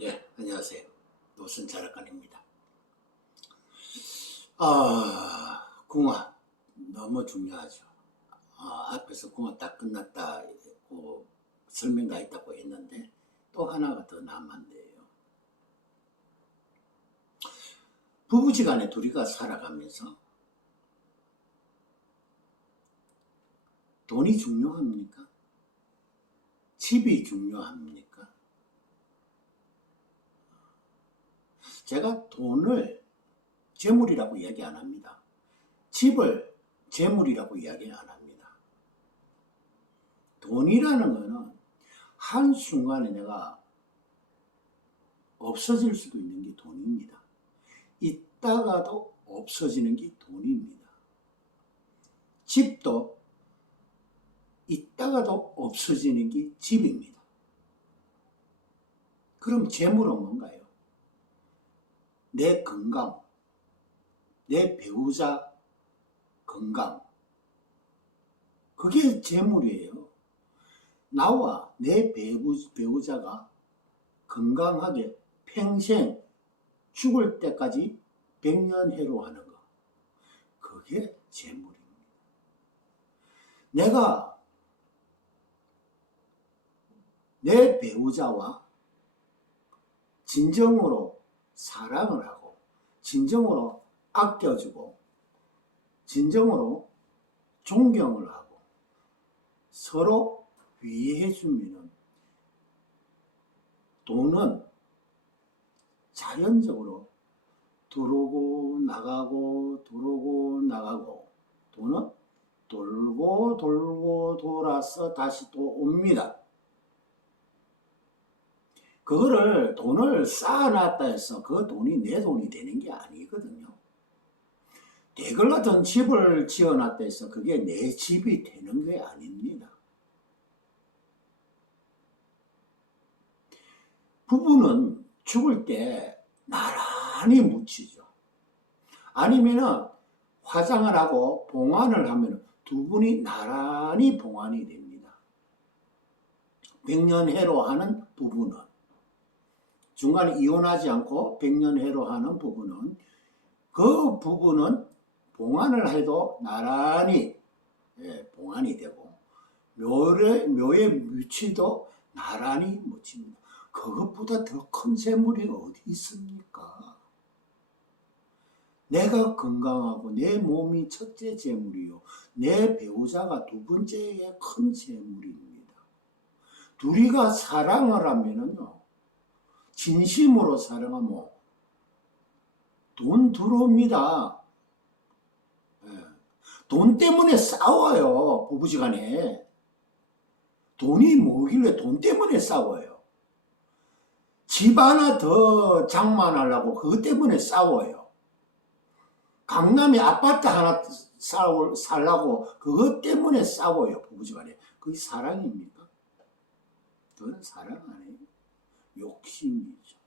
네, 안녕하세요. 노선 자락관입니다. 아, 궁화 너무 중요하죠. 아, 앞에서 궁화 딱 끝났다고 설명 다 했다고 했는데 또 하나가 더 남았네요. 부부지간에 둘이가 살아가면서 돈이 중요합니까? 집이 중요합니까? 제가 돈을 재물이라고 이야기 안 합니다. 집을 재물이라고 이야기 안 합니다. 돈이라는 거는 한순간에 내가 없어질 수도 있는 게 돈입니다. 있다가도 없어지는 게 돈입니다. 집도 있다가도 없어지는 게 집입니다. 그럼 재물은 뭔가요? 내 건강, 내 배우자 건강. 그게 재물이에요. 나와 내 배우, 배우자가 건강하게 평생 죽을 때까지 백년해로 하는 거. 그게 재물입니다. 내가 내 배우자와 진정으로 사랑을 하고 진정으로 아껴주고 진정으로 존경을 하고 서로 위해 주면은 돈은 자연적으로 들어오고 나가고 들어오고 나가고 돈은 돌고 돌고 돌아서 다시 또 옵니다. 그거를 돈을 쌓아놨다 해서 그 돈이 내 돈이 되는 게 아니거든요. 대걸 같은 집을 지어놨다 해서 그게 내 집이 되는 게 아닙니다. 부부는 죽을 때 나란히 묻히죠. 아니면은 화장을 하고 봉안을 하면 두 분이 나란히 봉안이 됩니다. 백년해로 하는 부부는 중간에 이혼하지 않고 백년해로 하는 부부는 그 부부는 봉안을 해도 나란히 예, 봉안이 되고 묘의, 묘의 뮤치도 나란히 묻힙니다. 그것보다 더 큰 재물이 어디 있습니까? 내가 건강하고 내 몸이 첫째 재물이요. 내 배우자가 두 번째의 큰 재물입니다. 둘이가 사랑을 하면은요. 진심으로 사랑하면 돈 들어옵니다. 예. 돈 때문에 싸워요. 부부지간에. 돈이 뭐길래 돈 때문에 싸워요. 집 하나 더 장만하려고 그것 때문에 싸워요. 강남에 아파트 하나 살, 살라고 그것 때문에 싸워요. 부부지간에. 그게 사랑입니까? 그건 사랑 아니에요. 욕심이죠.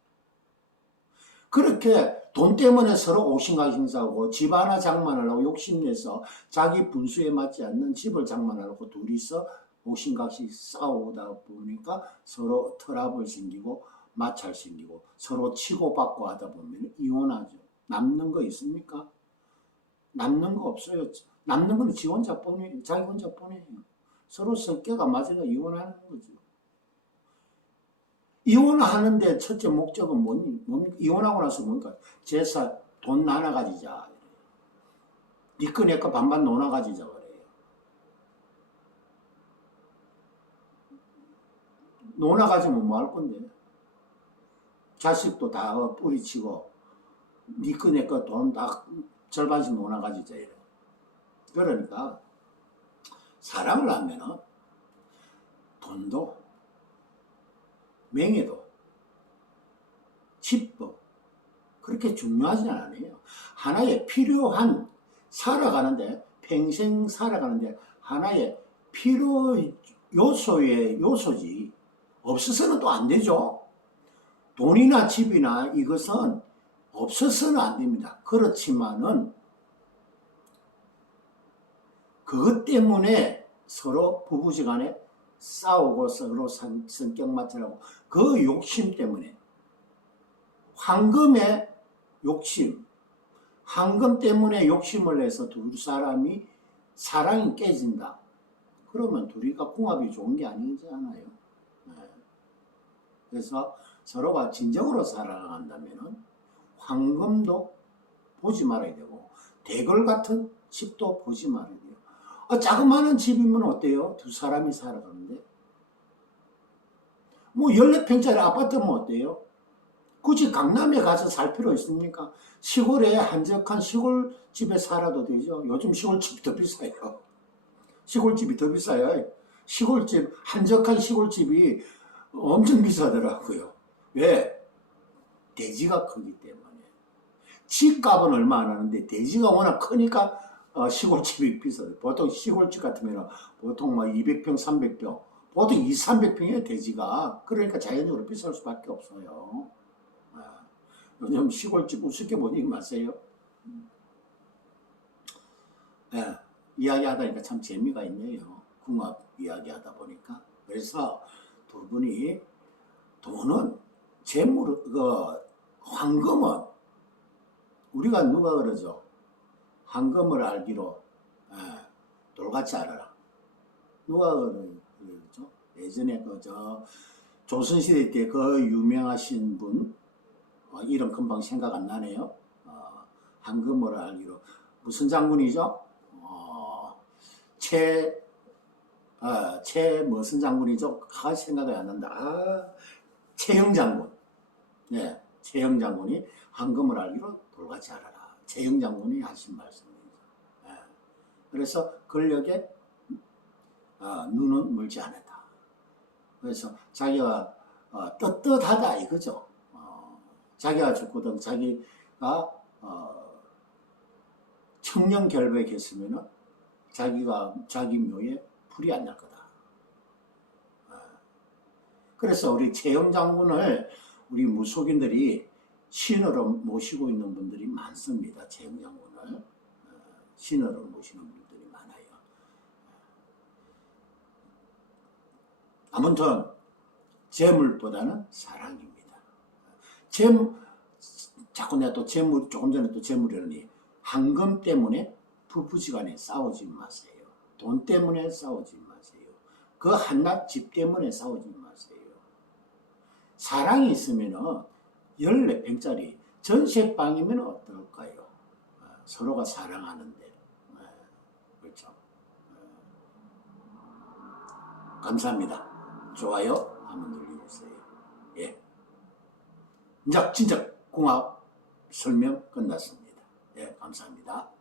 그렇게 돈 때문에 서로 옥신각신 싸우고 집 하나 장만하려고 욕심내서 자기 분수에 맞지 않는 집을 장만하려고 둘이서 옥신각신 싸우다 보니까 서로 트러블 생기고 마찰 생기고 서로 치고받고 하다 보면 이혼하죠. 남는 거 있습니까? 남는 거 없어요. 남는 거는 지 혼자뿐이에요. 자기 혼자뿐이에요. 서로 성격 안 맞으니까 이혼하는 거죠. 이혼하는데 첫째 목적은 뭡니까? 이혼하고 나서 뭡니까? 제사 돈 나눠 가지자. 니꺼 내꺼 반반 나눠 가지자 그래요. 나눠 가지면 뭐 할 건데? 자식도 다 뿌리치고 니꺼 내꺼 돈 다 절반씩 나눠 가지자 이래. 그러니까 사랑을 하면은 돈도 명예도 집도 그렇게 중요하지 않아요. 하나의 필요한 살아가는데 평생 살아가는데 하나의 필요 요소의 요소지 없어서는 또 안 되죠. 돈이나 집이나 이것은 없어서는 안 됩니다. 그렇지만은 그것 때문에 서로 부부지간에 싸우고 서로 성- 성격 맞추라고 그 욕심 때문에 황금의 욕심, 황금 때문에 욕심을 내서 두 사람이 사랑이 깨진다. 그러면 둘이가 궁합이 좋은 게 아니잖아요. 네. 그래서 서로가 진정으로 사랑한다면은 황금도 보지 말아야 되고 대걸 같은 집도 보지 말아야 돼요. 아, 자그마한 집이면 어때요? 두 사람이 살아가는데 뭐 14평짜리 아파트면 어때요? 굳이 강남에 가서 살 필요 있습니까? 시골에 한적한 시골집에 살아도 되죠. 요즘 시골집이 더 비싸요. 시골집이 더 비싸요. 시골집, 한적한 시골집이 엄청 비싸더라고요. 왜? 대지가 크기 때문에. 집값은 얼마 안 하는데 대지가 워낙 크니까 어, 시골집이 비싸요. 보통 시골집 같으면 보통 막 200평, 300평, 보통 2, 300평이에요, 대지가. 그러니까 자연적으로 비쌀 수밖에 없어요. 아, 요즘 시골집 우습게 보지 마세요. 예, 이야기하다 보니까 참 재미가 있네요. 궁합 이야기하다 보니까. 그래서 두 분이 돈은 재물, 그, 황금은 우리가 누가 그러죠? 황금을 알기로 예, 돌같이 알아라. 누가 그러- 그러죠? 예전에 그저 조선시대 때 그 유명하신 분 어, 이름 금방 생각 안 나네요. 어, 황금을 알기로 무슨 장군이죠? 어, 최, 아, 최 무슨 장군이죠? 아, 생각이 안 난다. 아, 최영 장군. 네, 최영 장군이 황금을 알기로 돌같이 알아라. 최영 장군이 하신 말씀입니다. 예. 그래서 권력에 어, 눈은 멀지 않았다. 그래서 자기가 어, 떳떳하다 이거죠. 어, 자기가 죽거든 자기가 어, 청년 결백했으면 자기가 자기 묘에 불이 안 날 거다. 어. 그래서 우리 최영 장군을 우리 무속인들이 신으로 모시고 있는 분들이 많습니다. 최영 장군을 어, 신으로 모시는 분들이 많아요. 아무튼 재물보다는 사랑입니다. 재물 자꾸 내가 또 재물 조금 전에 또 재물이라니 황금 때문에 부부지간에 싸우지 마세요. 돈 때문에 싸우지 마세요. 그 한낱 집 때문에 싸우지 마세요. 사랑이 있으면은 14평짜리 전세방이면 어떨까요? 아, 서로가 사랑하는데. 아, 그렇죠. 아. 감사합니다. 좋아요 한번 눌러주세요. 예. 이제 진짜 궁합 설명 끝났습니다. 예, 감사합니다.